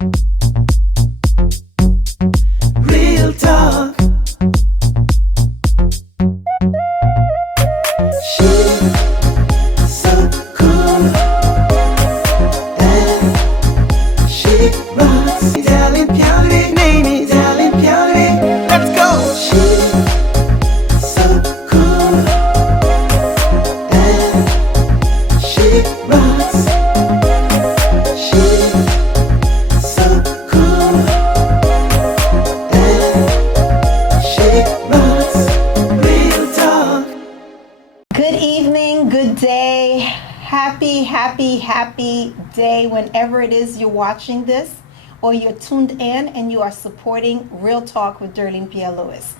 Real talk. She's so cool and she rocks. Italian County, name is Italian County. Let's go. She's so cool and she rocks. She's so cool and she rocks. Real talk. Good evening, good day, happy day whenever it is you're watching this or you're tuned in and you are supporting Real Talk with DERLINE Pierre-Louis.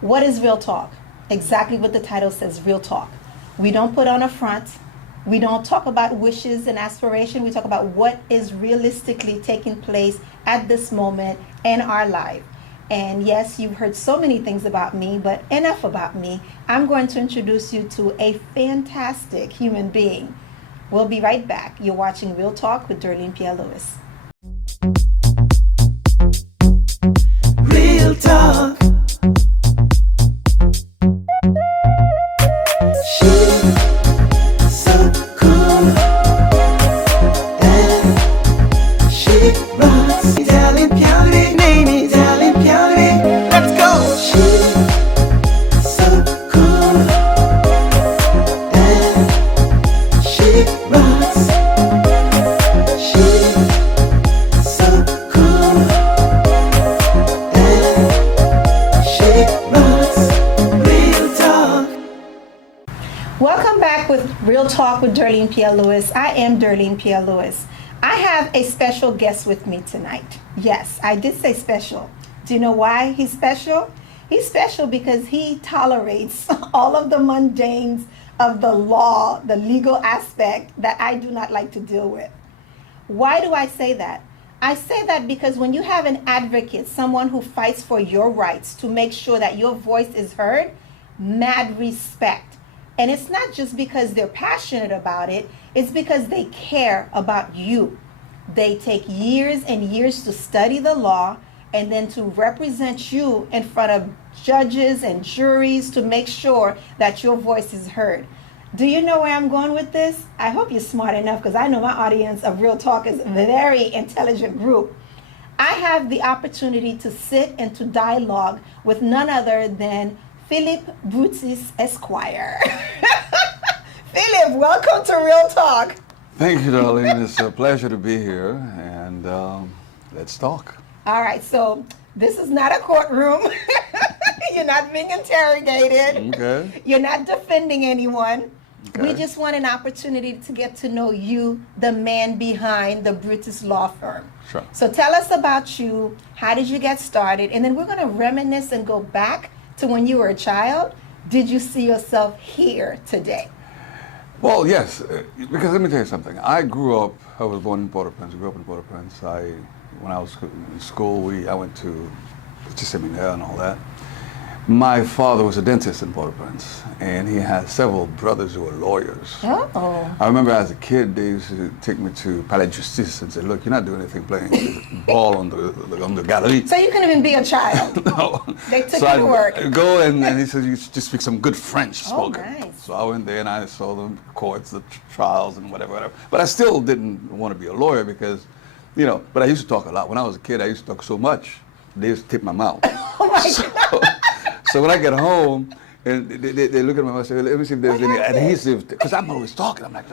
What is Real Talk? Exactly what the title says, Real Talk. We don't put on a front. We don't talk about wishes and aspiration. We talk about what is realistically taking place at this moment in our life. And yes, you've heard so many things about me, but enough about me. I'm going to introduce you to a fantastic human being. We'll be right back. You're watching Real Talk with DERLINE Pierre-Louis. Real talk. She's so cool and she rocks. Italian County, name is Italian County. Let's go. She's so cool and she rocks. She's so cool and she rocks. Real talk. Welcome back with Real Talk with DERLINE Pierre-Louis. I am DERLINE Pierre-Louis. I have a special guest with me tonight. Yes, I did say special. Do you know why he's special? He's special because he tolerates all of the mundanes of the law, the legal aspect that I do not like to deal with. Why do I say that? I say that because when you have an advocate, someone who fights for your rights to make sure that your voice is heard, mad respect. And it's not just because they're passionate about it, it's because they care about you. They take years and years to study the law and then to represent you in front of judges and juries to make sure that your voice is heard. Do you know where I'm going with this? I hope you're smart enough because I know my audience of Real Talk is a very intelligent group. I have the opportunity to sit and to dialogue with none other than PHILLIP BRUTUS, Esquire. PHILLIP, welcome to Real Talk. Thank you, darling. It's a pleasure to be here, and let's talk. All right, so this is not a courtroom. You're not being interrogated. Okay. You're not defending anyone. Okay. We just want an opportunity to get to know you, the man behind the Brutus law firm. Sure. So tell us about you. How did you get started? And then we're going to reminisce and go back to when you were a child. Did you see yourself here today? Well, yes, because let me tell you something. I was born in Port-au-Prince. I grew up in Port-au-Prince. When I was in school, I went to the seminary and all that. My father was a dentist in Port-au-Prince, and he had several brothers who were lawyers. Oh. I remember as a kid, they used to take me to Palais de Justice and say, look, you're not doing anything playing ball on the gallery. So you couldn't even be a child. No. They took So you to work. I'd go and he said, you should just speak some good French spoken. Nice. So I went there and I saw the courts, the trials and whatever. But I still didn't want to be a lawyer because, but I used to talk a lot. When I was a kid, I used to talk so much, they used to tip my mouth. Oh my God. So when I get home, and they look at my mouth and say, let me see if there's any adhesive, because I'm always talking. I'm like,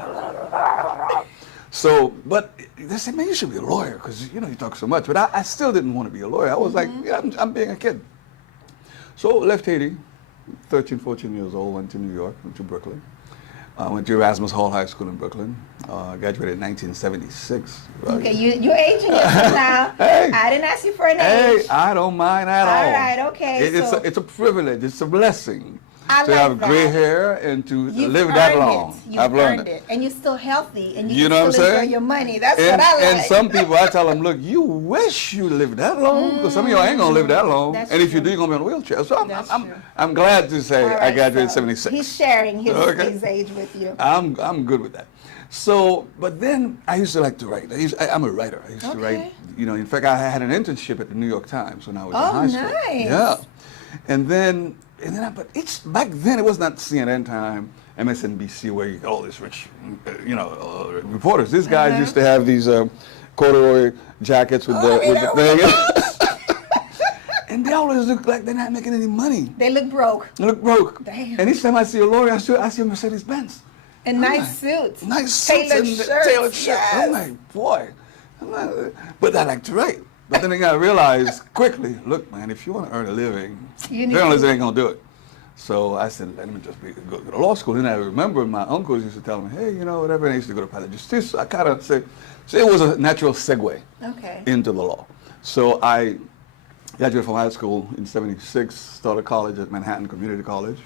so, but they said, man, you should be a lawyer because, you talk so much. But I still didn't want to be a lawyer. I was like, yeah, I'm being a kid. So left Haiti, 13, 14 years old, went to New York, went to Brooklyn. Went to Erasmus Hall High School in Brooklyn. Graduated in 1976. Okay, you're aging yourself now. Hey. I didn't ask you for an Hey, age. I don't mind at all. All right, okay. It's a privilege. It's a blessing I to like have that. gray hair and to You've live that earned long. it. You've I've learned earned it. And you're still healthy and You you know can what still I'm enjoy saying? your money. That's And, what I like. and some people, I tell them, look, you wish you lived that long, because some of y'all ain't gonna live that long. That's and if you true. do, you're gonna be in a wheelchair. So That's I'm, true. I'm glad to say All I right, graduated in so 76. He's sharing his Okay. age with you. I'm good with that. So, but then I used to like to write. I'm a writer. I used to write, you know, in fact, I had an internship at the New York Times when I was in high school. Nice. Yeah. But it's back then it was not CNN time, MSNBC, where you got all this rich, reporters. These guys used to have these corduroy jackets with the thing. And they always look like they're not making any money. They look broke. They look broke. Damn. And each time I see a lawyer, I see a Mercedes-Benz. And nice suits. Nice suits and tailored shirts. Yes. I'm like, boy. But I like to write. But then I realized quickly, look, man, if you want to earn a living, journalism ain't going to do it. So I said, let me just go to law school. And I remember my uncles used to tell me, hey, you know, whatever. And I used to go to Palais Justice. So I kind of said, so it was a natural segue into the law. So I graduated from high school in '76, started college at Manhattan Community College.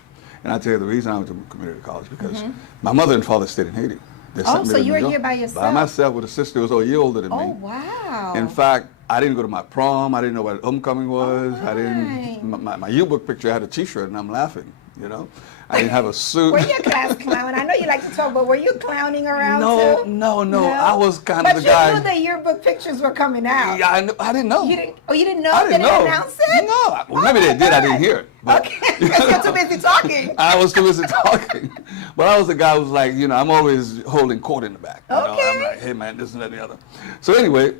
And I'll tell you the reason I went to community college, because my mother and father stayed in Haiti. So you were here by yourself? By myself with a sister who was a year older than me. Oh, wow. In fact, I didn't go to my prom. I didn't know what homecoming was. Oh, I didn't. My yearbook picture had a T-shirt, and I'm laughing. You know, I didn't have a suit. Were you a class clown? I know you like to talk, but were you clowning around too? No. I was kind of the guy. But you knew the yearbook pictures were coming out. Yeah, I didn't know. You didn't know? They didn't announce it? No. Well, maybe they did. I didn't hear it. But, Okay, because you're too busy talking. I was too busy talking. But I was the guy who was like, you know, I'm always holding court in the back. You know, I'm like, hey, man, this and that and the other. So anyway,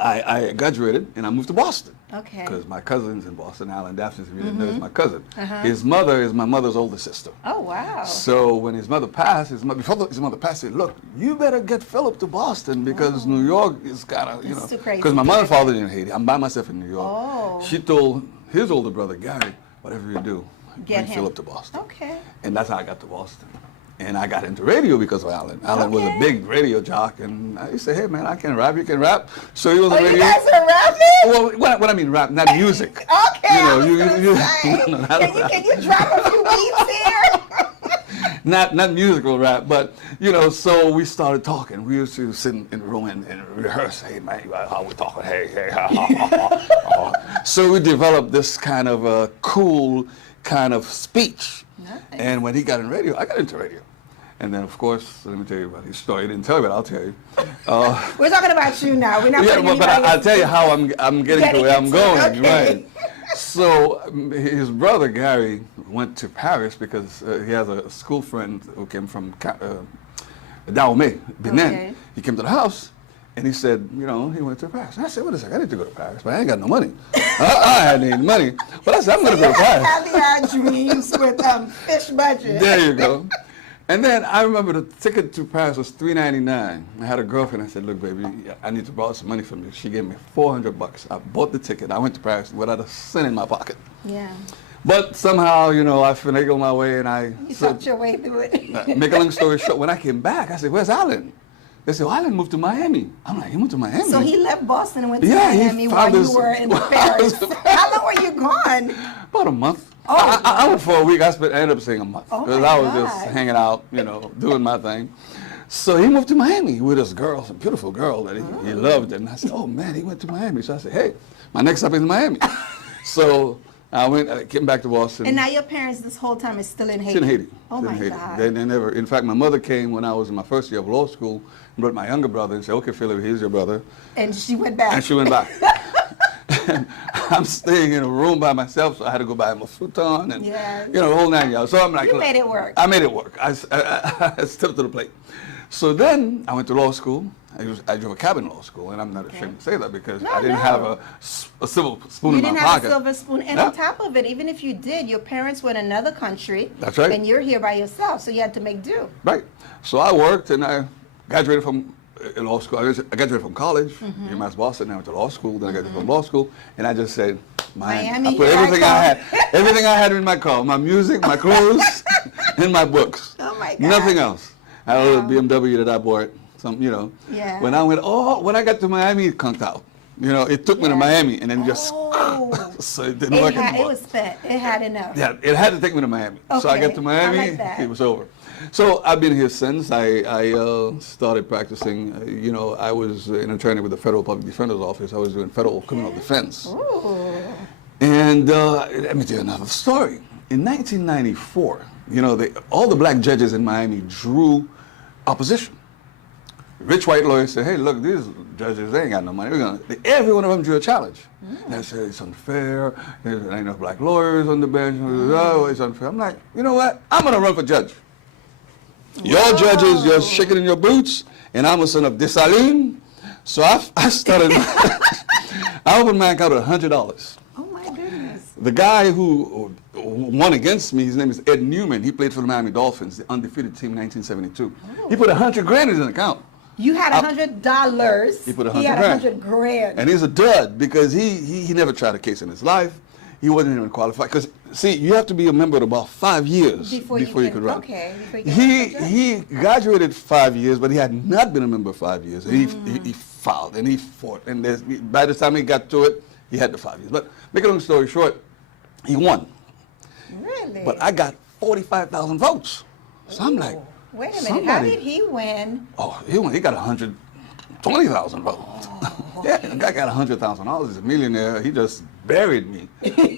I graduated and I moved to Boston. Okay. Because my cousin's in Boston, Alan Daphne, if you didn't know, is my cousin. His mother is my mother's older sister. Oh, wow. So when his mother passed, before his mother passed, he said, look, you better get Philip to Boston because New York is kind of, you know. Too crazy. Because my mother and father didn't hate it. I'm by myself in New York. Oh. She told his older brother, Gary, whatever you do, bring him. Philip to Boston. Okay. And that's how I got to Boston. And I got into radio because of Alan. Alan was a big radio jock, and I used to say, hey, man, I can rap, you can rap. So he was a radio. You guys are rapping? Well, what I mean rap, not music. Okay, You know, can you drop a few beats here? not musical rap, but, you know, so we started talking. We used to sit in the room and rehearse. Hey, man, how we talking? Hey, ha, ha, ha, ha. So we developed this kind of a cool kind of speech. Nice. And when he got in radio, I got into radio. And then, of course, let me tell you about his story. He didn't tell you, but I'll tell you. We're talking about you now. We're not. Yeah, but I'll tell you how I'm getting to where I'm going. Okay. Right. So his brother Gary went to Paris because he has a school friend who came from Dahomey, Benin. Okay. He came to the house. And he said, you know, he went to Paris. And I said, wait a second, I need to go to Paris, but I ain't got no money. I had any money. But I said, I'm going to go to Paris. Caviar dreams with fish budget. There you go. And then I remember the ticket to Paris was $3.99. I had a girlfriend. I said, look, baby, I need to borrow some money from you. She gave me $400. I bought the ticket. I went to Paris without a cent in my pocket. Yeah. But somehow, you know, I finagled my way and I... You talked your way through it. Make a long story short, when I came back, I said, where's Alan? They said, well, Alan moved to Miami. I'm like, he moved to Miami? So he left Boston and went to Miami while you were in Paris. How long were you gone? About a month. Oh, I went for a week. I ended up staying a month. Oh, Because I was just hanging out, you know, doing my thing. So he moved to Miami with this girl, some beautiful girl that he loved. And I said, oh, man, he went to Miami. So I said, hey, my next stop is Miami. So I came back to Boston. And now your parents this whole time is still in Haiti? Still in Haiti. Oh, still my in Haiti. God. They never, in fact, my mother came when I was in my first year of law school and brought my younger brother and said, okay, Philip, here's your brother. And she went back. And she went back. And I'm staying in a room by myself, so I had to go buy him a futon and, you know, the whole 9 yards. So I'm like, You made it work. I made it work. I stepped to the plate. So then I went to law school. I drove a cab in law school, and I'm not ashamed to say that because I didn't have a silver spoon in my pocket. You didn't have a silver spoon. And on top of it, even if you did, your parents were in another country. That's right. And you're here by yourself, so you had to make do. Right. So I worked, and I graduated from law school. I graduated from college, UMass Boston. I went to law school. Then I graduated from law school, and I just said, Miami. I put everything I had in my car, my music, my clothes, and my books. Oh my God. Nothing else. I had a little BMW that I bought. You know, when I got to Miami, it conked out. You know, it took me to Miami and then just, so it didn't work anymore. It was spent. It had enough. Yeah, it had to take me to Miami. So I got to Miami, it was over. So I've been here since. I started practicing, you know, I was an attorney with the Federal Public Defender's Office. I was doing federal criminal defense. Ooh. And let me tell you another story. In 1994, you know, all the black judges in Miami drew opposition. rich white lawyers say, hey, look, these judges, they ain't got no money. Every one of them drew a challenge. And I said, it's unfair. There ain't enough black lawyers on the bench. Oh, it's unfair. I'm like, you know what? I'm going to run for judge. Your judges, you're shaking in your boots, and I'm going to send up DERLINE. So I started, I opened my account with $100. Oh my goodness. The guy who won against me, his name is Ed Newman. He played for the Miami Dolphins, the undefeated team in 1972. He put $100,000 in his account. You had $100. He put $100,000. He had $100,000. And he's a dud because he never tried a case in his life. He wasn't even qualified. Because, see, you have to be a member about 5 years before you could run. Okay. Before you can He graduated 5 years, but he had not been a member 5 years. He filed and he fought. And by the time he got to it, he had the 5 years. But make a long story short, he won. Really? But I got 45,000 votes. So I'm like, wait a minute. How did he win? Oh, he won. He got 120,000 votes. Yeah, the guy got $100,000. He's a millionaire. He just buried me.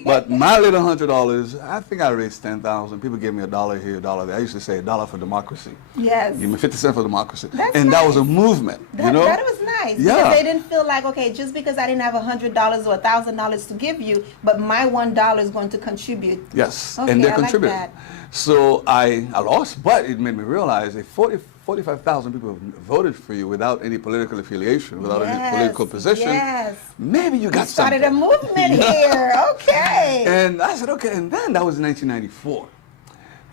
But my little $100, I think I raised 10,000. People gave me $1 here, $1 there. I used to say $1 for democracy. Yes. Give me 50 cents for democracy. That's and nice. that was a movement. That, you know? that was nice. Yeah. Because they didn't feel like, okay, just because I didn't have $100 or $1,000 to give you, but my $1 is going to contribute. Yes, Okay, and they I like contributed. that. So I lost, but it made me realize that 45,000 people voted for you without any political affiliation, without any political position. Yes. Maybe you got Started something. a movement here. Okay. And I said, okay, and then that was 1994.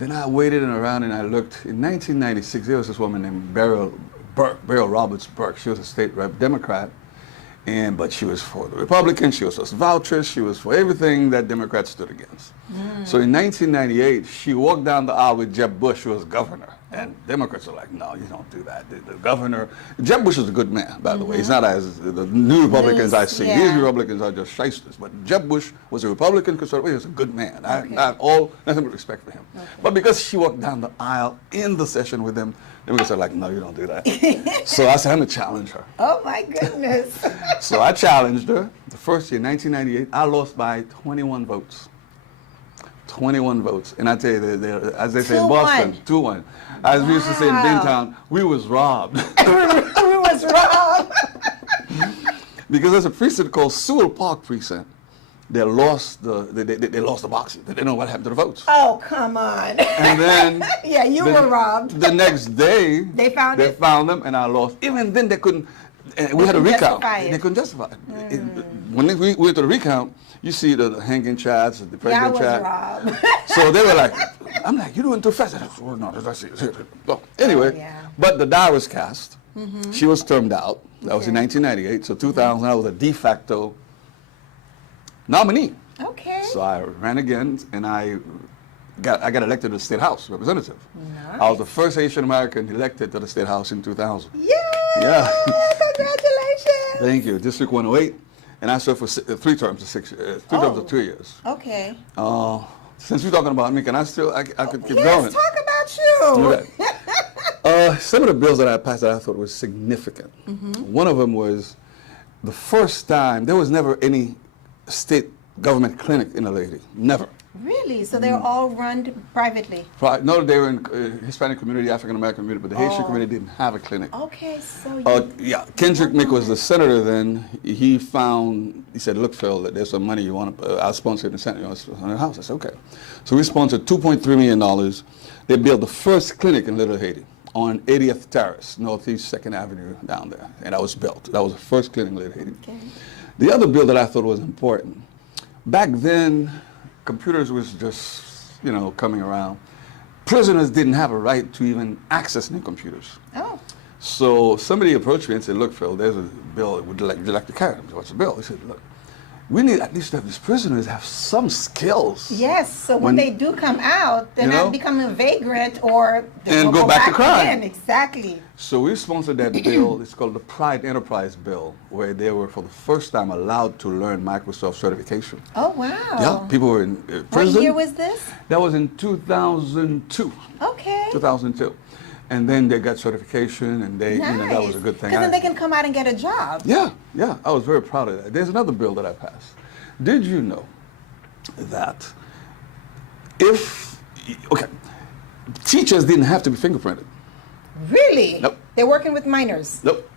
Then I waited around and I looked. In 1996, there was this woman named Beryl Roberts Burke. She was a state rep Democrat, but she was for the Republicans. She was for vouchers. She was for everything that Democrats stood against. So in 1998, she walked down the aisle with Jeb Bush, who was governor. And Democrats are like, no, you don't do that. The governor, Jeb Bush is a good man, by the way. He's not as the new Republicans I see. These Republicans are just shysters. But Jeb Bush was a Republican conservative. He was a good man. I have nothing but respect for him. But because she walked down the aisle in the session with him, Democrats are like, no, you don't do that. So I said, I'm going to challenge her. Oh, my goodness. So I challenged her. The first year, 1998, I lost by 21 votes. 21 votes. And I tell you, as they say in Boston, 2-1. As we used to say in Bentown, we was robbed. We was robbed. Because there's a precinct called Sewell Park Precinct. They lost they lost the boxes. They didn't know what happened to the votes. Oh, come on. And then yeah, you were robbed. The next day They found them and I lost. Even then they couldn't. We had a recount. They couldn't justify it. When we went to the recount, you see the hanging chats, the president chat. Robbed. So they were like, I'm like, you're doing too fast. I said, oh, no, that's it. Well, anyway, but the die was cast. She was termed out. That was in 1998. So 2000, I was a de facto nominee. Okay. So I ran again, and I got elected to the State House representative. Nice. I was the first Asian American elected to the State House in 2000. Yay! Yeah. Congratulations. Thank you. District 108. And I served for 3 terms of 3 2 years. Okay. Since we're talking about me, can I still, I could keep Let's going. talk about you. Okay. Some of the bills that I passed that I thought was significant. One of them was the first time, there was never any state government clinic in a lady. Never. Really? So they're all run privately? No, they were in Hispanic community, African American community, but the Haitian community didn't have a clinic. Okay, so Yeah, Kendrick Mick was the senator then. He said, look, Phil, there's some money you want to, I'll sponsor it in the Senate, you want to sponsor it in the House. I said, okay. So we sponsored $2.3 million. They built the first clinic in Little Haiti on 80th Terrace, Northeast 2nd Avenue down there. And that was built. That was the first clinic in Little Haiti. Okay. The other bill that I thought was important, back then, computers was just, coming around. Prisoners didn't have a right to even access new computers. Oh. So somebody approached me and said, look, Phil, there's a bill, would you like to carry? What's the bill? He said, look, we need at least to have these prisoners have some skills. Yes, so when they do come out, they're not becoming a vagrant or and go back to crime. In. Exactly. So we sponsored that bill. It's called the Pride Enterprise Bill, where they were for the first time allowed to learn Microsoft certification. Oh, wow. Yeah, people were in prison. What year was this? That was in 2002. Okay. 2002. And then they got certification, and they, that was a good thing. Because then they can come out and get a job. Yeah, I was very proud of that. There's another bill that I passed. Did you know that teachers didn't have to be fingerprinted? Really? Nope. They're working with minors. Nope.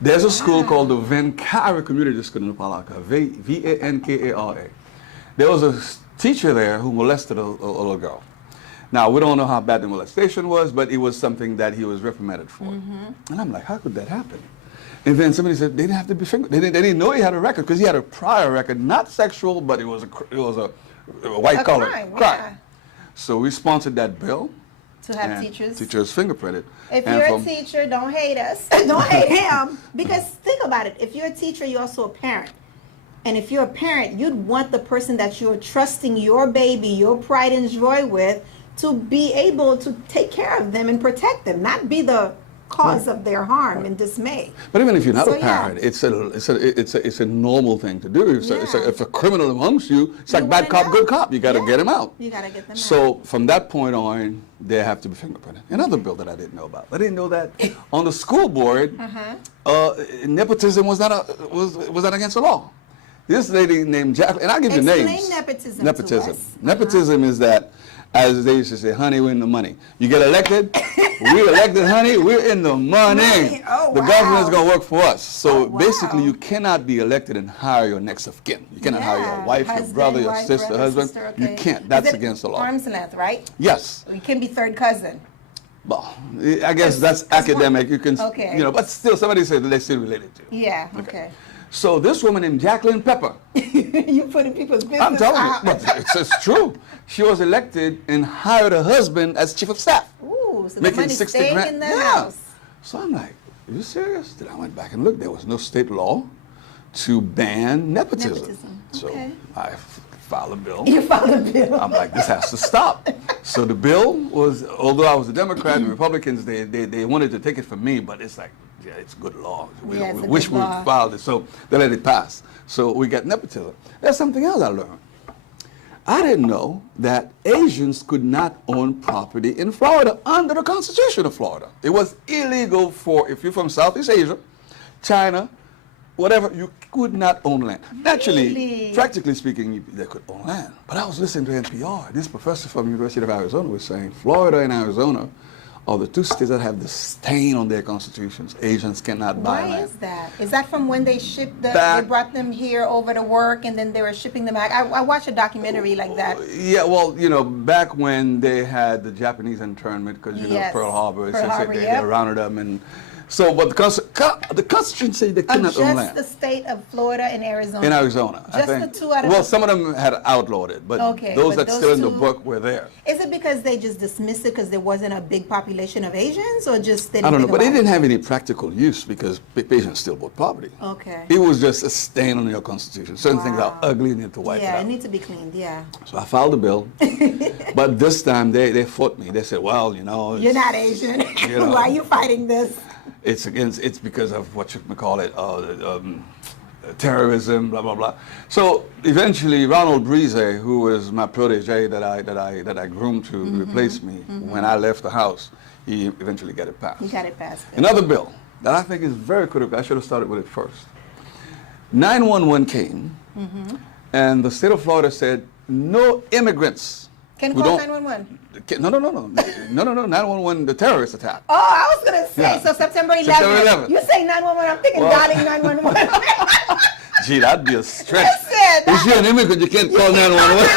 There's a school called the Vankara Community School in Palaka, Vankara. There was a teacher there who molested a little girl. Now, we don't know how bad the molestation was, but it was something that he was reprimanded for. And I'm like, how could that happen? And then somebody said they didn't have to be fingered. They didn't know he had a record because he had a prior record, not sexual, but it was a white collar crime. Yeah. So we sponsored that bill. To have and teachers. Teachers fingerprinted. If And you're a teacher, don't hate us. Don't hate him. Because think about it. If you're a teacher, you're also a parent. And if you're a parent, you'd want the person that you're trusting your baby, your pride and joy with, to be able to take care of them and protect them, not be the cause of their harm and dismay. But even if you're not So, a parent, it's a normal thing to do. If a criminal amongst you, it's like bad cop, good cop. You got to get him out. You got to get them out. So from that point on, they have to be fingerprinted. Another bill that I didn't know about. I didn't know that on the school board, nepotism was not against the law. This lady named Jacqueline, and I'll give you names. Explain nepotism. Nepotism. To us. Nepotism is that, as they used to say, honey, we're in the money. You get elected, we elected, honey, we're in the money. Oh, the wow. government's going to work for us. So Oh, wow. basically, you cannot be elected and hire your next of kin. You cannot hire your wife, your brother, your sister, husband. You can't. That's against the law. Arm's length, right? Yes. You can be third cousin. Well, I guess that's academic. You can, Okay. but still, somebody said they're still related to you. Yeah, okay. So this woman named Jacqueline Pepper. You putting people's business I'm telling you, out. but it's true. She was elected and hired her husband as chief of staff. Ooh, so the Making money's 60 staying grand. in the Yeah. house. So I'm like, are you serious? Then I went back and looked. There was no state law to ban nepotism. Nepotism, So okay. I filed a bill. You filed a bill. I'm like, this has to stop. So the bill was, although I was a Democrat, the Republicans, they wanted to take it from me, but it's like, yeah, it's good law. We Yeah, it's a wish good we law. filed it, so they let it pass. So we got nepotism. There's something else I learned. I didn't know that Asians could not own property in Florida under the Constitution of Florida. It was illegal for, if you're from Southeast Asia, China, whatever, you could not own land. Naturally, Really? practically speaking, they could own land. But I was listening to NPR. This professor from the University of Arizona was saying Florida and Arizona are the two states that have the stain on their constitutions. Asians cannot buy Why land. is that? Is that from when they shipped they Back- brought them here over to work and then they were shipping them back? I watched a documentary like that. Yeah, well, back when they had the Japanese internment, because Yes. Pearl Harbor, Pearl Harbor, they yep. rounded them, and so. But the Constitution said they Of cannot own just land the state of Florida and Arizona. in Arizona. I Just think. the two out of Well, the- some of them had outlawed it, but Okay, those but that's those still in the two- book were there. Is it because they just dismissed it because there wasn't a big population of Asians, or just they didn't I don't know, think but it about didn't have any practical use because Asians still bought property. Okay. It was just a stain on your Constitution. Certain things are Wow. ugly and you have to wipe Yeah, it it out. needs to be cleaned. Yeah. So I filed a bill, but this time they fought me. They said, well, it's- You're not Asian. You know. Why are you fighting this? It's because of what you call it, terrorism, blah blah blah. So eventually, Ronald Breeze, who was my protege that I groomed to replace me when I left the house, he eventually got it passed. You got it passed. Another bill that I think is very critical. I should have started with it first. 911 came, and the state of Florida said no immigrants. Can who call don't- 911. No, 911, the terrorist attack. Oh, I was gonna say, Yeah. so September 11th. September 11th. You say 911, I'm thinking Well- dialing 911. Gee, that'd be a stretch. Listen, If you're an immigrant, you can't call 911.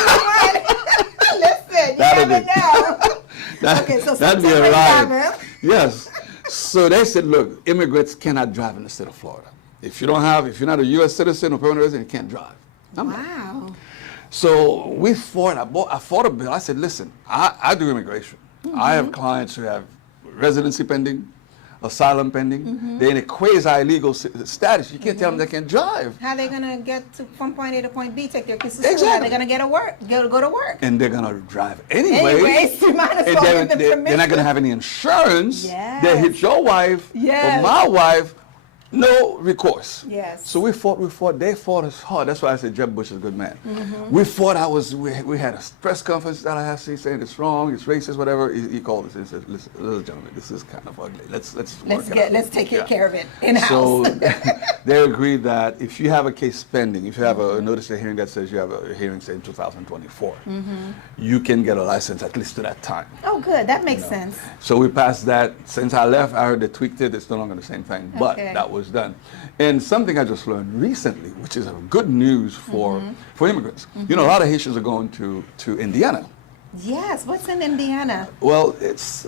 Listen, you That'd never be- know. Okay, so That'd be a September riot. 11th. Yes. So they said, look, immigrants cannot drive in the state of Florida. If you're not a U.S. citizen or permanent resident, you can't drive. I'm like, Wow. so we fought. I fought a bill. I said, listen, I do immigration. I have clients who have residency pending, asylum pending. They're in a quasi-legal status. You can't tell them they can't drive. How are they gonna get from point A to point B, take their kids to school? How are Exactly. they gonna go to work? And they're going to drive anyway. Anyways, you might as And well they're, give them they're not permission. going to have any insurance. Yes. They hit your wife Yes. or my wife, no recourse. Yes. So we fought, they fought us hard. That's why I said Jeb Bush is a good man. We fought, we had a press conference in Tallahassee saying it's wrong, it's racist, whatever. He called us and said, listen, gentlemen, this is kind of ugly. Let's work it out. Let's take Yeah. care of it in house. So they agreed that if you have a case pending, if you have a notice of hearing that says you have a hearing, say, in 2024, you can get a license at least to that time. Oh, good. That makes sense. So we passed that. Since I left, I heard they tweaked it. It's no longer the same thing, but Okay. that was done. And something I just learned recently, which is a good news for immigrants. You know, a lot of Haitians are going to Indiana. Yes. What's in Indiana? Well, it's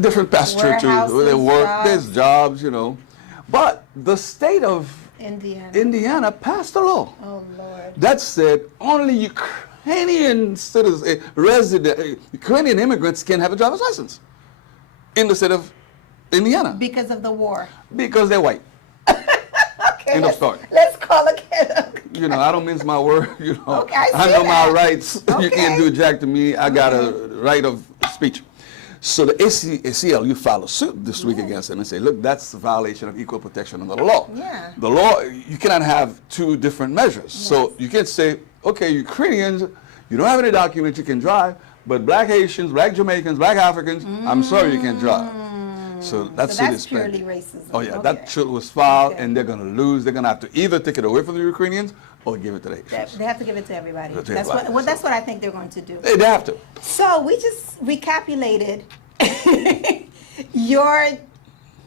different past churches where they Warehouses, work. jobs. There's jobs, you know. But the state of Indiana passed a law Oh, Lord. that said only Ukrainian citizens, Ukrainian immigrants can have a driver's license in the state of Indiana Because of the war. because they're white. Okay. End of story. Let's call it. You know, I don't mince my word. You know, Okay, I I see know my that. rights. You Okay. can't do jack to me. I got a right of speech. So the ACLU filed a suit this week against them and say, look, that's a violation of equal protection under the law. Yeah. The law, you cannot have two different measures. So you can't say, okay, Ukrainians, you don't have any documents, you can drive, but black Haitians, black Jamaicans, black Africans, I'm sorry, you can't drive. So that suit is purely pending. racism. Oh yeah, Okay. that suit was filed, Okay. and they're going to lose. They're going to have to either take it away from the Ukrainians or give it to the Haitians. They have to give it to everybody. To That's everybody, what. so- That's what I think they're going to do. They have to. So we just recapitulated your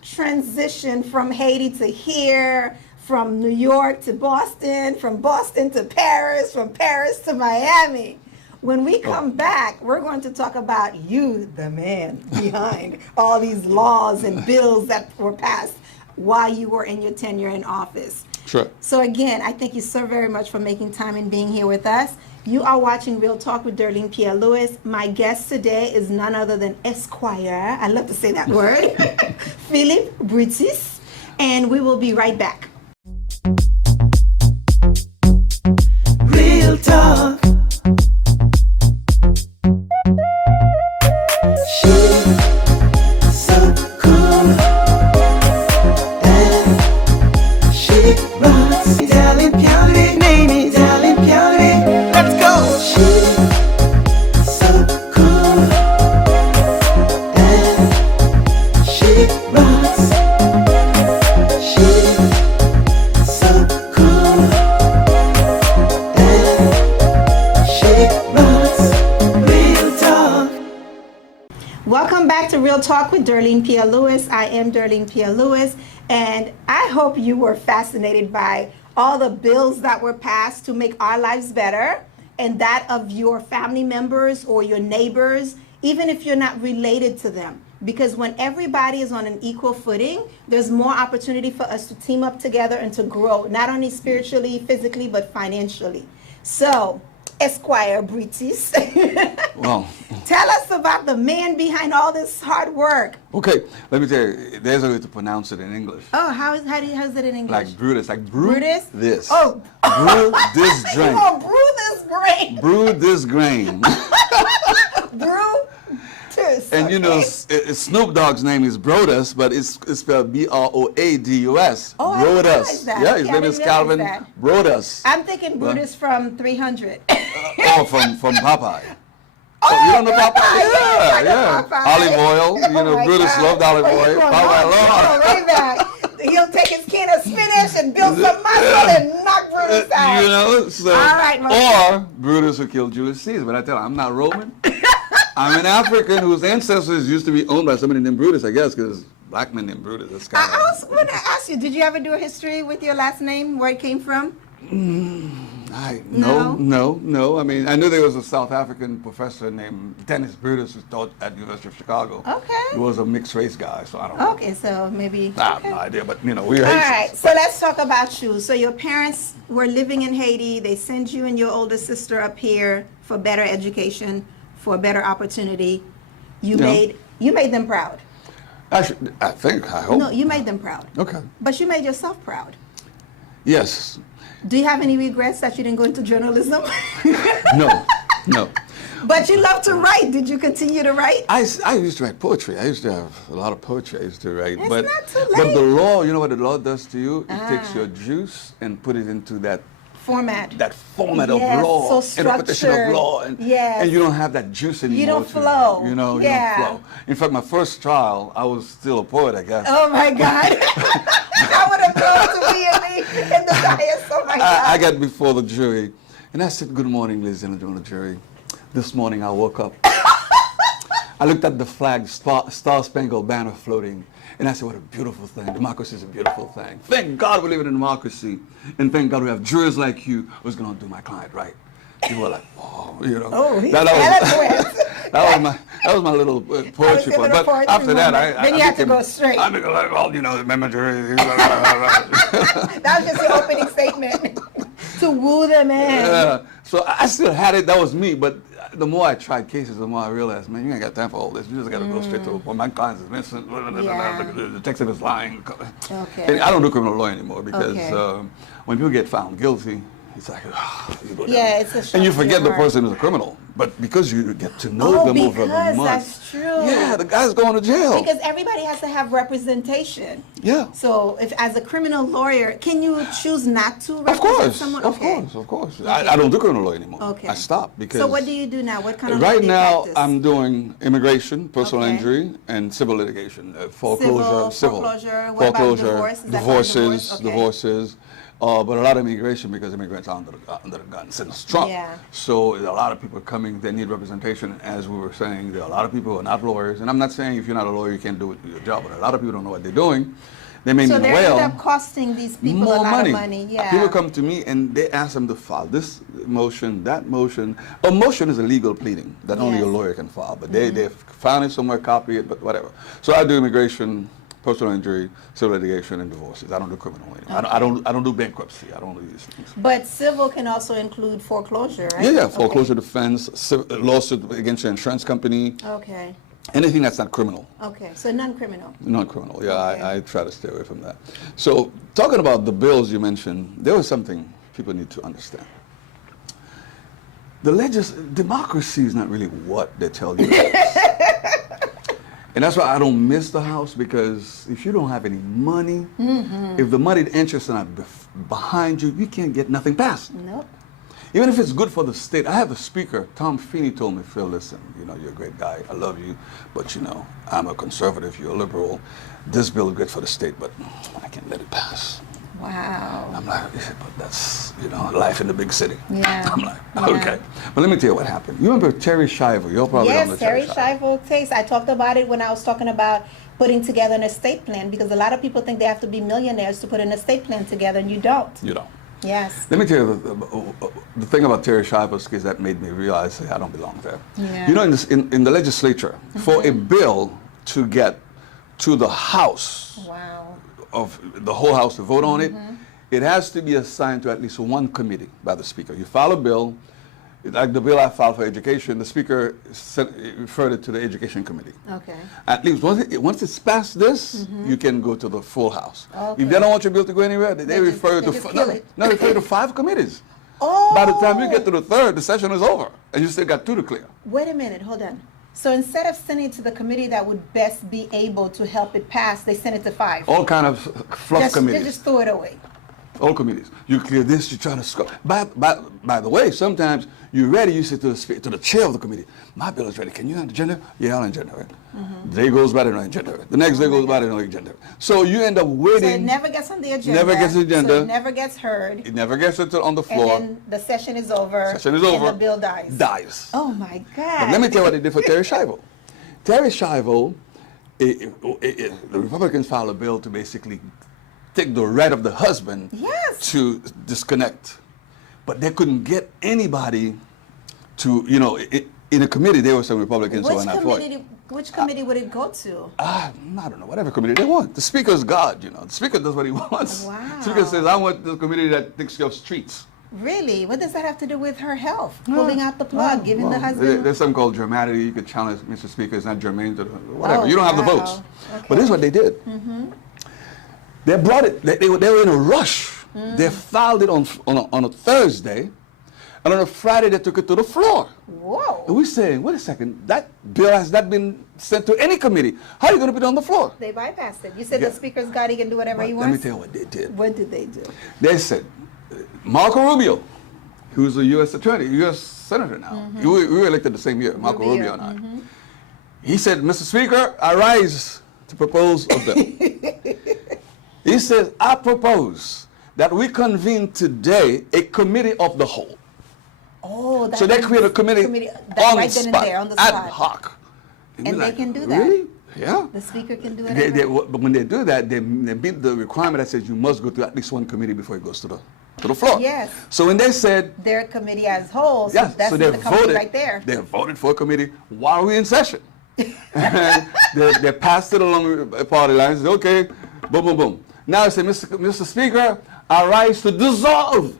transition from Haiti to here, from New York to Boston, from Boston to Paris, from Paris to Miami. When we come back, we're going to talk about you, the man behind all these laws and bills that were passed while you were in your tenure in office. Sure. So again, I thank you so very much for making time and being here with us. You are watching Real Talk with Darlene Pierre-Louis. My guest today is none other than Esquire. I love to say that word. PHILLIP BRUTUS. And we will be right back. Real talk. She's so cool, and she rocks. Italian Purity, name is Italian Purity. Let's go. She's so cool, and she rocks. She's so cool, and she rocks. Real talk. Welcome back to Real Talk with Darlene Pierre-Louis. I am Darlene Pierre-Louis, and I hope you were fascinated by all the bills that were passed to make our lives better and that of your family members or your neighbors, even if you're not related to them. Because when everybody is on an equal footing, there's more opportunity for us to team up together and to grow, not only spiritually, physically, but financially. So, Esquire Brutus, Well, tell us about the man behind all this hard work. okay. Let me tell you. There's a way to pronounce it in English. Oh, how's it in English? Like Brutus, like brew Brutus? this. Oh. Brew this drink. Oh, brew this grain. Brew this grain. Brutus. And you know, Snoop Dogg's name is Brutus, but it's spelled Brodus. Oh, I didn't realize that. Yeah, his Okay, I name didn't is realize Calvin that. Brutus. I'm thinking Brutus from 300. Oh, from Popeye. Oh, you don't know Popeye? yes, I Yeah, know yeah. Popeye. Olive oil. You Oh know, my Brutus God. loved olive Oh, oil. you're going Popeye on. loved. Way back. He'll take his can of spinach and build some muscle and knock Brutus out. You know, so, All right, or Brutus who killed Julius Caesar. But I tell you, I'm not Roman. I'm an African whose ancestors used to be owned by somebody named Brutus, I guess, because black men named Brutus. That's kind I was going to ask you, did you ever do a history with your last name, where it came from? No. I mean, I knew there was a South African professor named Dennis Brutus who taught at the University of Chicago. Okay. He was a mixed race guy, so I don't know. Okay, so maybe. I have okay. no idea, but you know, we're All Haitians. right, so let's talk about you. So your parents were living in Haiti. They sent you and your older sister up here for better education, for a better opportunity. You Yeah. made them proud. I hope. No, you made them proud. Okay. But you made yourself proud. Yes. Do you have any regrets that you didn't go into journalism? No. But you love to write. Did you continue to write? I used to write poetry. I used to have a lot of poetry I used to write. It's but not too but late. the law, you know what the law does to you? It takes Ah. your juice and put it into that Format. format Yes, of law, so interpretation of structured. law, and, Yes. and you don't have that juice anymore. don't to- flow. You know, Yeah. you don't flow. In fact, my first trial, I was still a poet, I guess. Oh my God. round of applause to me in the dais. Oh my God. I got before the jury, and I said, "Good morning, ladies and gentlemen of the jury. This morning I woke up. I looked at the flag, Star-Spangled Banner floating, and I said, what a beautiful thing. Democracy is a beautiful thing. Thank God we live in a democracy, and thank God we have jurors like you who's going to do my client right." People were like, "Oh, you know." Oh, he's that was my little poetry part. But after that, then you had to go straight. I became like, well, you know, the member jury. That was just your opening statement to woo them in. Yeah. So I still had it. That was me. But the more I tried cases, the more I realized, man, you ain't got time for all this. You just got to go straight to the point. My client is missing. Yeah. The detective is lying. Okay. And I don't do criminal law anymore because Okay. when people get found guilty, it's like, you go down. Yeah, it's a shock and you to forget your the heart. person is a criminal. But because you get to know them over the because months. that's true. Yeah, the guy's going to jail. Because everybody has to have representation. Yeah. So, if as a criminal lawyer, can you choose not to represent Of course, someone? of Okay. course, of course. I don't do criminal law anymore. Okay. I stopped because. So what do you do now? What kind of law Right do you now, practice? I'm doing immigration, personal Okay. injury, and civil litigation, foreclosure, foreclosure. What about divorce? Is that kind of divorces, divorce? Okay. divorces. But a lot of immigration because immigrants are under the gun since Trump. Yeah. So a lot of people are coming. They need representation. As we were saying, there are a lot of people who are not lawyers, and I'm not saying if you're not a lawyer you can't do your job, but a lot of people don't know what they're doing. They may So mean they well. end up costing these people More a lot money. of money. Yeah. People come to me and they ask them to file this motion, that motion. A motion is a legal pleading that only a Yes. lawyer can file, but they've found it somewhere, copy it, but whatever. So I do immigration, personal injury, civil litigation, and divorces. I don't do criminal anymore. I don't do bankruptcy. I don't do these things. But civil can also include foreclosure, right? Yeah, foreclosure defense, lawsuit against your insurance company, Okay. anything that's not criminal. Okay. So non-criminal. Non-criminal, yeah, Okay. I try to stay away from that. So, talking about the bills you mentioned, there was something people need to understand. Democracy is not really what they tell you. it is. And that's why I don't miss the House, because if you don't have any money, if the money interests are not behind you, you can't get nothing passed. Nope. Even if it's good for the state. I have a speaker, Tom Feeney, told me, "Phil, listen, you know, you're a great guy. I love you. But, you know, I'm a conservative. You're a liberal. This bill is good for the state, but I can't let it pass." Wow. I'm like, "Yeah, but that's, you know, life in the big city." Yeah. I'm like, Yeah. okay. But let me tell you what happened. You remember Terry Shiver? You're probably on the Yes, Terry Shiver. Shiver case. I talked about it when I was talking about putting together an estate plan, because a lot of people think they have to be millionaires to put an estate plan together, and you don't. You know. Yes. Let me tell you the thing about Terry Shiver's case that made me realize, hey, I don't belong there. Yeah. You know, in the legislature, for a bill to get to the House, Wow. of the whole House to vote on it, it has to be assigned to at least one committee by the Speaker. You file a bill, like the bill I filed for education, the Speaker referred it to the Education Committee. Okay. At least once it's past this, you can go to the full House. Okay. If they don't want your bill to go anywhere, they refer it they to just kill it. they refer it to 5 committees. Oh. By the time you get to the 3rd, the session is over, and you still got 2 to clear. Wait a minute. Hold on. So instead of sending it to the committee that would best be able to help it pass, they send it to 5. All kind of fluff They committees. just throw it away. All committees. You clear this, you try to score. By the way, sometimes you're ready, you say to the chair of the committee, "My bill is ready. Can you on the agenda?" "Yeah, on the agenda." Right? The day goes by, they're not on the agenda. The next day goes by, they're not on the agenda. So you end up So waiting. it never gets on the agenda. Never gets on the agenda. So it never gets heard. It never gets on the And floor. then the session is over. Session is over. And the bill dies. Dies. Oh my God. But let me tell you what they did for Terry Shiver. Terry Shiver, the Republicans filed a bill to basically take the right of the husband Yes. to disconnect. But they couldn't get anybody to, you know, in a committee, there were some Republicans who were not for it. Which committee would it go to? I don't know, whatever committee they want. The Speaker's God, you know. The Speaker does what he wants. Wow. The Speaker says, "I want the committee that takes care of streets." Really? What does that have to do with her health? Pulling out the plug, giving the husband. There's something called germanity. You could challenge Mr. Speaker. It's not germane to whatever. Oh, You don't have the wow. votes. Okay. But this is what they did. They brought it. They were in a rush. They filed it on a Thursday, and on a Friday they took it to the floor. And Whoa. we're saying, wait a second, that bill has not been sent to any committee. How are you going to put it on the floor? They bypassed it. You said Yeah. the speaker's God, he can do whatever he Let me wants. tell you what they did. What did they do? They said, Marco Rubio, who's a U.S. attorney, U.S. senator now. We were elected the same year, Marco Rubio and I. He said, "Mr. Speaker, I rise to propose a bill." He says, I propose that we convene today a committee of the whole. Oh, that's So they create a committee on right the then and spot, there, on the ad spot. hoc. And we're they like, can do that. Really? Yeah. The speaker can do it. But when they do that, they meet the requirement that says you must go through at least one committee before it goes to the floor. Yes. So when they said, Their committee as whole, so yes, that's so they the committee voted right there. They voted for a committee while we're in session. And they passed it along the party lines. Okay, boom, boom, boom. Now I say, Mr. Speaker, I rise to dissolve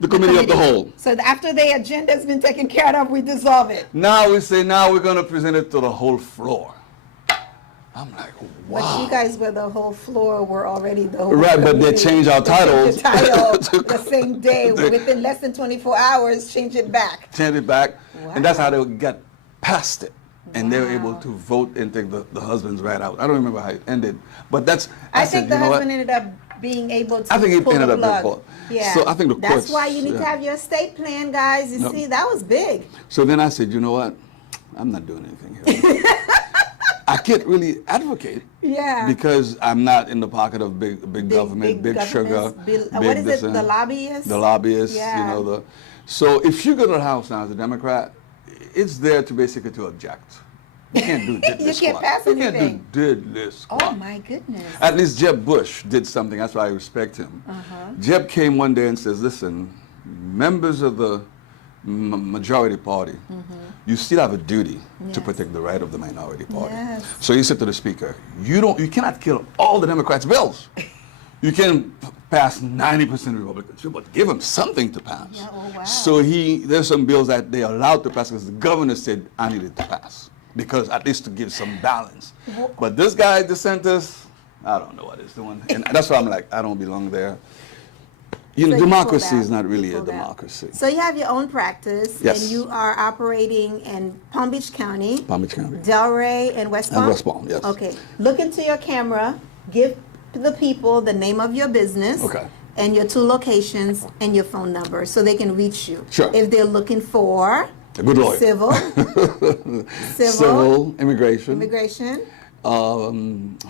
the committee of the whole. So after the agenda's been taken care of, we dissolve it. Now we say, now we're going to present it to the whole floor. I'm like, wow. But you guys were the whole floor, were already the whole Right, but they committee. changed our titles. The title to- the same day, within less than 24 hours, change it back. Change it back. And that's Wow. how they got past it. And they were able Wow. to vote and take the husbands right out. I don't remember how it ended. But that's, I said, think the you know what? husband ended up being able to I think he pull ended the up being plug. pulled. Yeah. So I think the That's courts, why you need to yeah. have your estate plan, guys. You Nope. see, that was big. So then I said, you know what? I'm not doing anything here. I can't really advocate Yeah. because I'm not in the pocket of big government, big sugar, governments, big what is this it? and- The lobbyists? The lobbyists, Yeah. you know. So if you go to the House now as a Democrat, it's there to basically to object. You can't do diddly You can't squat. pass You anything. can't do diddly squat. Oh my goodness. At least Jeb Bush did something. That's why I respect him. Jeb came one day and says, listen, members of the majority party, you still have a duty to Yes. protect the right of the minority party. Yes. So he said to the speaker, you cannot kill all the Democrats' bills. You can pass 90% Republicans, but give them something to pass. Yeah, oh, wow. So there's some bills that they allowed to pass because the governor said I needed to pass because at least to give some balance. But this guy, DeSantis, I don't know what he's doing. And that's why I'm like, I don't belong there. You know, So you democracy pulled is out. not really You a pulled out. democracy. So you have your own practice, Yes. and you are operating in Palm Beach County, Palm Beach County. Delray, and West Palm? And West Palm, yes. Okay. Look into your camera. Give the people the name of your business. Okay. And your 2 locations and your phone number so they can reach you. Sure. If they're looking for A good lawyer. civil, Civil, immigration, immigration,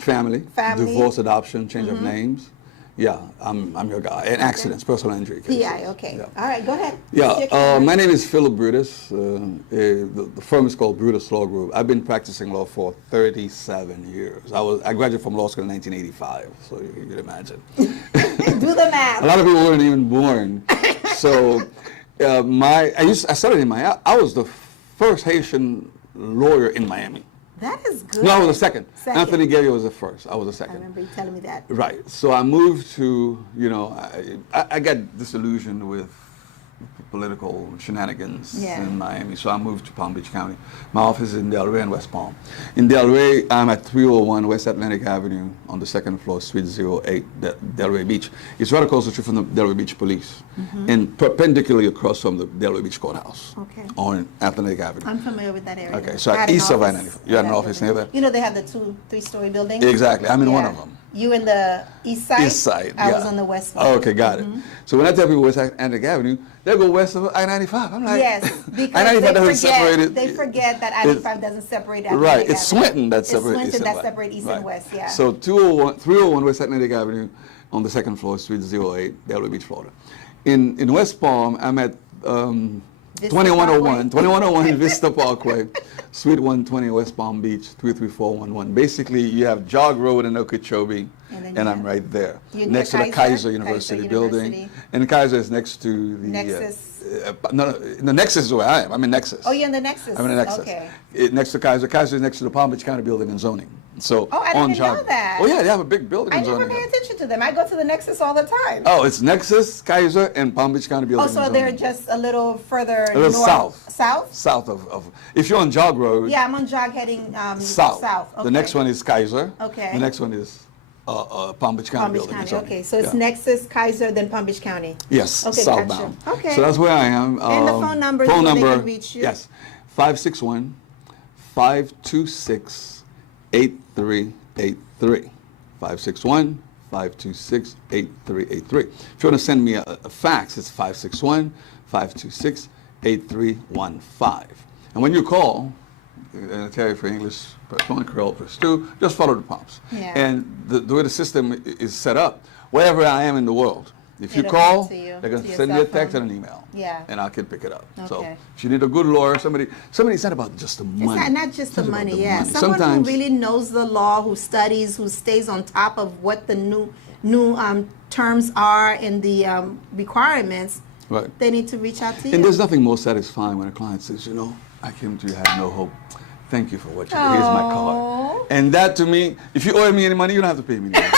family, Family. divorce, adoption, change of names. Yeah, I'm your guy. And accidents, personal injury cases. PI, okay. Yeah. All right, go ahead. Use your Yeah, camera. my name is PHILLIP BRUTUS. The firm is called BRUTUS Law Group. I've been practicing law for 37 years. I graduated from law school in 1985, so you can imagine. Do the math. A lot of people weren't even born. So I started in Miami. I was the first Haitian lawyer in Miami. That is good. No, I was the second. Second. Anthony Gary was the first. I was the I second. remember you telling me that. Right. So I moved to, I got disillusioned with political shenanigans Yeah. in Miami. So I moved to Palm Beach County. My office is in Delray and West Palm. In Delray, I'm at 301 West Atlantic Avenue on the second floor, Suite 08, Delray Beach. It's right across the street from the Delray Beach Police and perpendicularly across from the Delray Beach Courthouse Okay. on Atlantic Avenue. I'm familiar with that area. Okay, so I had an east of office I-95. in You had an that office building. near there? You know they have the 2 3-story buildings? Exactly. I'm in one Yeah. of them. You in the east side? East side. I yeah. was on the west side. Oh, okay, got it. So when I tell people West Atlantic Avenue, they go west of I-95. I'm like, Yes, because I-95 they doesn't forget, separate it. they forget that I-95 doesn't separate Atlantic Right, it's Avenue. Swinton that It's separates Swinton east and that west. separate east Right. and west, yeah. So 301 West Atlantic Avenue on the second floor, Suite 08, Delray Beach, Florida. In West Palm, I'm at 2101 Vista Parkway, Suite 120, West Palm Beach, 33411. Basically, you have Jog Road in Okeechobee, And then and you I'm have- right there, You're next to near the Kaiser? Kaiser University Kaiser building. University. And Kaiser is next to the... Nexus. No, the Nexus is where I am. I'm in Nexus. Oh, you're in the Nexus. I'm in the Nexus. Okay. Next to Kaiser. Kaiser is next to the Palm Beach County Building and Zoning. So Oh, I didn't on even know Jog- that. Oh yeah, they have a big building I and never zoning. pay attention to them. I go to the Nexus all the time. Oh, it's Nexus, Kaiser, and Palm Beach County Building Oh, so and they're Zoning. just a little further A little north. south. South? South of if you're on Jog Road, Yeah, I'm on jog heading south. south. Okay. The next one is Kaiser. Okay. The next one is Palm Beach County Palm Beach Building and County. Zoning. Okay, so it's Yeah. Nexus, Kaiser, then Palm Beach County. Yes, Okay, southbound. gotcha. Okay. So that's where I am. And the phone number Phone so they number, can reach you? yes, 561-526-8383. 561-526-8383. If you want to send me a fax, it's 561-526-8315. And when you call, and a Terry for English, press 1, Creole, press 2. Just follow the prompts. Yeah. And the way the system is set up, wherever I am in the world, if you It'll call, come to you, they're going to to your send me cell a text phone. and an email. Yeah. And I can pick it up. So Okay. if you need a good lawyer, somebody, it's not about just the money. It's not just the It's about money, the yeah. money. Someone Sometimes, who really knows the law, who studies, who stays on top of what the new terms are and the requirements, right. they need to reach out to you. And there's nothing more satisfying when a client says, you know, I came to you, had no hope. Thank you for what you did. Here's my Aw. card. And that to me, if you owe me any money, you don't have to pay me any money.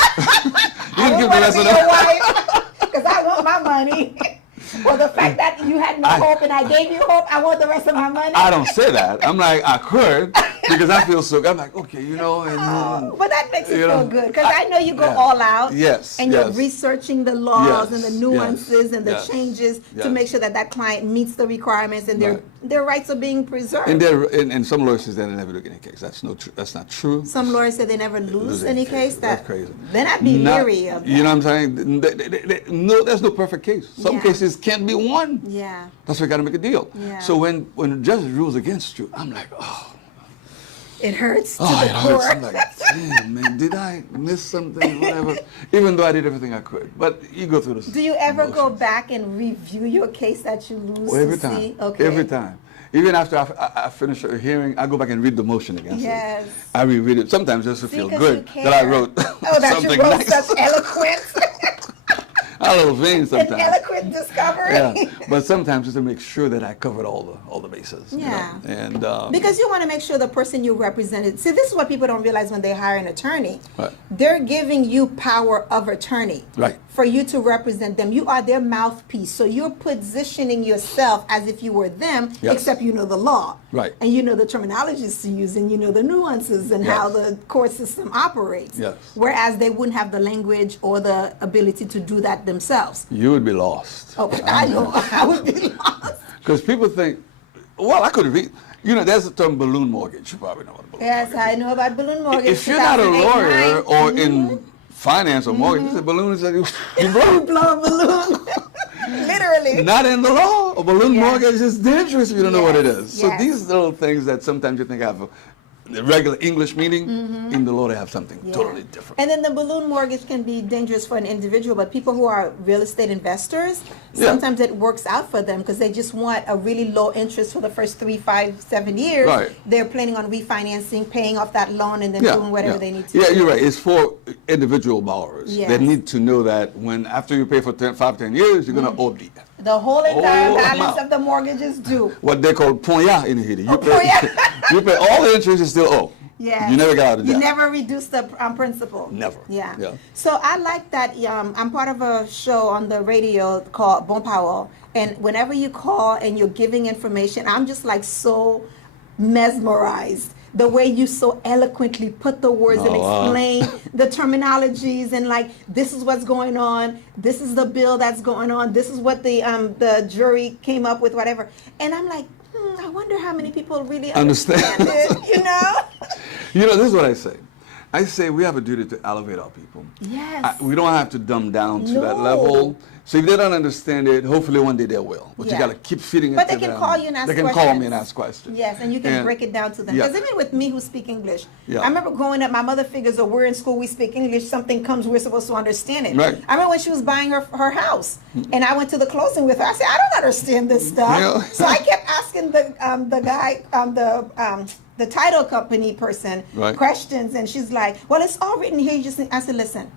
You I can give don't the want rest to of be your the wife because I want my money. Well, the fact that you had no hope and I gave you hope, I want the rest of my money. I don't say that. I'm like, I could, because I feel so good. I'm like, okay, you know. And, Oh, but that makes it you know, feel good because I know you go yeah. all out. Yes, And you're yes. researching the laws Yes, and the yes, nuances and the yes, changes to yes. make sure that that client meets the requirements and Right. their rights are being preserved. and some lawyers say they never look any case. That's not true. Some lawyers say they never lose any case. That's crazy. Then I'd be Not- leery of that. You know what I'm saying? No, there's no perfect case. Some Yeah. cases can't be won. Yeah. That's why you got to make a deal. Yeah. So when the judge rules against you, I'm like, oh, It hurts to it the hurts. core. I'm like, damn, man, did I miss something? Whatever. Even though I did everything I could, but you go through this. Do you ever go emotions. back and review your case that you lose Well, every to time. see? Okay. Every time. Even after I finish a hearing, I go back and read the motion against Yes. it. I reread it sometimes just to See, feel 'cause good you that I care. wrote Oh, that something you wrote nice. such eloquence. A little vain An sometimes. eloquent discovery. Yeah, but sometimes just to make sure that I covered all the bases. you know. Yeah. And Because you want to make sure the person you represented. See, this is what people don't realize when they hire an attorney. Right. They're giving you power of attorney. Right. For you to represent them. You are their mouthpiece. So you're positioning yourself as if you were them, Yes. except you know the law. Right. And you know the terminologies to use and you know the nuances and Yes. how the court system operates. Yes. Whereas they wouldn't have the language or the ability to do that themselves. you would be lost. Oh, I know. I would be lost. Because people think, well, I could read. You know, there's the term balloon mortgage. You probably know what a balloon Yes, mortgage I know about balloon is. mortgage. If you're not a 2008, lawyer or 9. in finance or mortgage, it's a balloon is that you You blow. blow a balloon. Literally. Not in the law. A balloon Yeah. mortgage is dangerous if you don't know what it Yes, is. So yes. these little things that sometimes you think have the regular English meaning, in the law they have something Mm-hmm. Yeah. totally different. And then the balloon mortgage can be dangerous for an individual, but people who are real estate investors, Yeah. sometimes it works out for them because they just want a really low interest for the first 3, 5, 7 years. Right. They're planning on refinancing, paying off that loan, and then doing whatever they need to Yeah, do. you're right. It's for individual borrowers. Yes. They need to know that when after you pay for 10 years, you're going to owe The whole entire Oh, balance amount. of the mortgage is due. what they call ponya in Haiti. You, ponya. you pay all the interest you still owe. Yeah. You never got out of You debt. never reduce the principal. Never. Yeah. Yeah. So I like that. I'm part of a show on the radio called Bon Powell, and whenever you call and you're giving information, I'm just like so mesmerized. The way you so eloquently put the words and Oh, wow. explain the terminologies and like this is what's going on, this is the bill that's going on, this is what the jury came up with, whatever. And I'm like, I wonder how many people really understand it, you know? You know, this is what I say. I say we have a duty to elevate our people. Yes. We don't have to dumb down to that No. level. So if they don't understand it, hopefully one day they will. But Yeah. you got to keep feeding it But to they can them. call you and ask They can questions. call me and ask questions. Yes, and you can break it down to them. Yeah. Because even with me who speak English, Yeah. I remember growing up, my mother figures, oh, we're in school, we speak English, something comes, we're supposed to understand it. Right. I remember when she was buying her house, and I went to the closing with her. I said, I don't understand this stuff. Yeah. So I kept asking the guy, the title company person Right. questions, and she's like, well, it's all written here. I said, listen,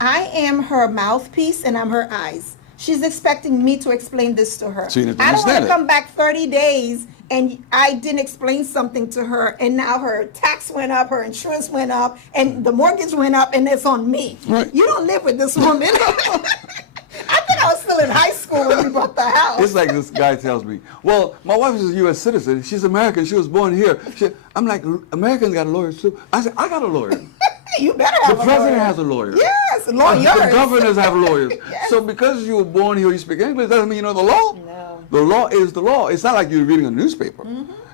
I am her mouthpiece and I'm her eyes. She's expecting me to explain this to her. So you need to I don't want understand to it. come back 30 days and I didn't explain something to her and now her tax went up, her insurance went up, and the mortgage went up, and it's on me. Right. You don't live with this woman. I think I was still in high school when we bought the house. It's like this guy tells me, well, my wife is a U.S. citizen. She's American. She was born here. I'm like, Americans got lawyers too. I said, I got a lawyer. You better The have a president lawyer. has a lawyer. Yes, lawyers. The governors have lawyers. Yes. So because you were born here, you speak English, doesn't mean you know the law. No. The law is the law. It's not like you're reading a newspaper.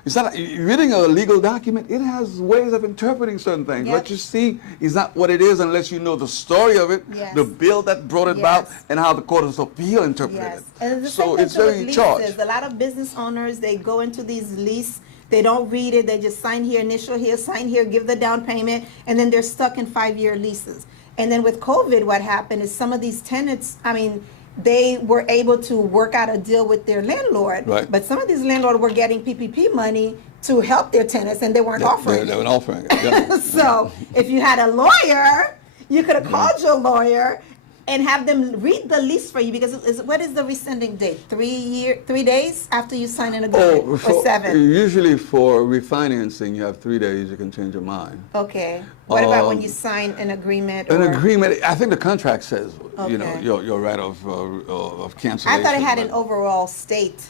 It's not like you're reading a legal document. It has ways of interpreting certain things. Yep. What you see is not what it is unless you know the story of it, Yes. the bill that brought it about, Yes. and how the court of appeal interpreted Yes, it. and the So same it's thing with very leases. charged. A lot of business owners, they go into these lease They don't read it. They just sign here, initial here, sign here, give the down payment, and then they're stuck in 5-year leases. And then with COVID, what happened is some of these tenants, I mean, they were able to work out a deal with their landlord, Right. but some of these landlords were getting PPP money to help their tenants, and they weren't offering They it. were offering it. Yeah. So if you had a lawyer, you could have called your lawyer and have them read the lease for you, because what is the rescinding date? 3 days after you sign an agreement, or 7? Usually for refinancing, you have 3 days. You can change your mind. Okay. What about when you sign an agreement? An or- agreement. I think the contract says, you know, Okay. your right of cancellation. I thought it had an but overall state.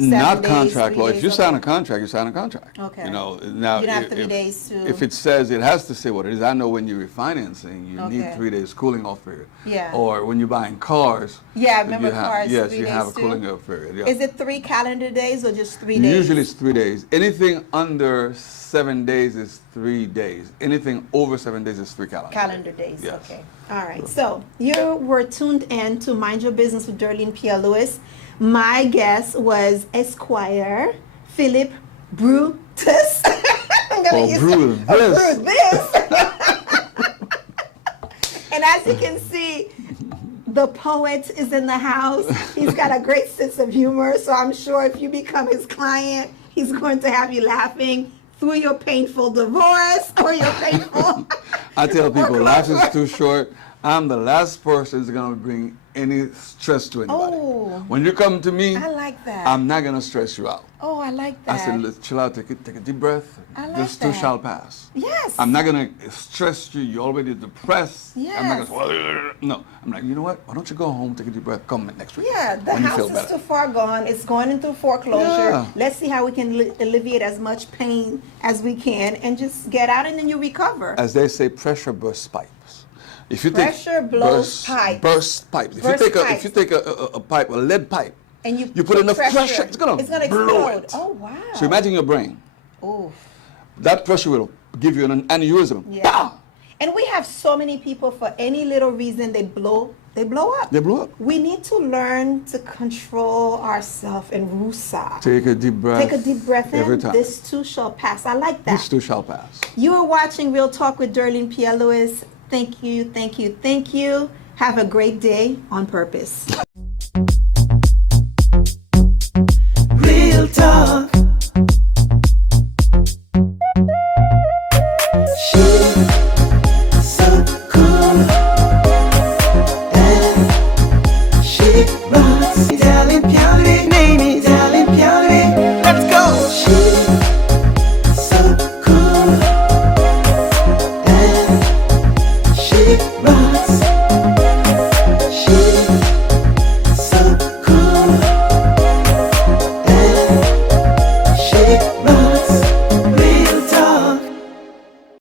Not 7 days, contract 3 law. If days, you sign a okay. contract, you sign a contract. Okay. You know, now You don't have 3 days to- If it says it has to say what it is, I know when you're refinancing, you need Okay. 3 days cooling off period. Yeah. Or when you're buying cars. Yeah, I remember you have, cars, Yes, 3 you days have a too. cooling off period. Yeah. Is it 3 calendar days or just 3 days? Usually it's 3 days. Anything under 7 days is 3 days. Anything over 7 days is 3 Calendar days. Yes. Okay. All right. So you were tuned in to Mind Your Business with Darlene Pierre Lewis. My guest was Esquire, Philip, Brutus. I'm gonna Oh, use Brutus. Brutus. And as you can see, the poet is in the house. He's got a great sense of humor. So I'm sure if you become his client, he's going to have you laughing through your painful divorce or your painful. I tell people life is foreclosure. too short. I'm the last person who's going to bring any stress to anybody. Oh. When you come to me, I like that. I'm not going to stress you out. Oh, I like that. I said, let's chill out, take a deep breath. I like This too that. shall pass. Yes. I'm not going to stress you. You're already depressed. I'm Yes. not going to, no. I'm like, you know what? Why don't you go home, take a deep breath, come next week. Yeah, the when you house feel is better. too far gone. It's going into foreclosure. Yeah. Let's see how we can alleviate as much pain as we can and just get out and then you recover. As they say, pressure bursts pipes. If you Pressure blows pipes. Burst pipes. If Burst you take pipes. a pipe, a lead pipe, And you put enough pressure, it's gonna blow explode. it. Oh, wow. So imagine your brain. Ooh. That pressure will give you an aneurysm. Yeah. Pow! And we have so many people, for any little reason, they blow up. They blow up. We need to learn to control ourselves and rusa. Take a deep breath. Take a deep breath in. Every time. This too shall pass. I like that. This too shall pass. You are watching Real Talk with Darlene Pierre Lewis. Thank you, thank you, thank you. Have a great day on purpose. Real talk.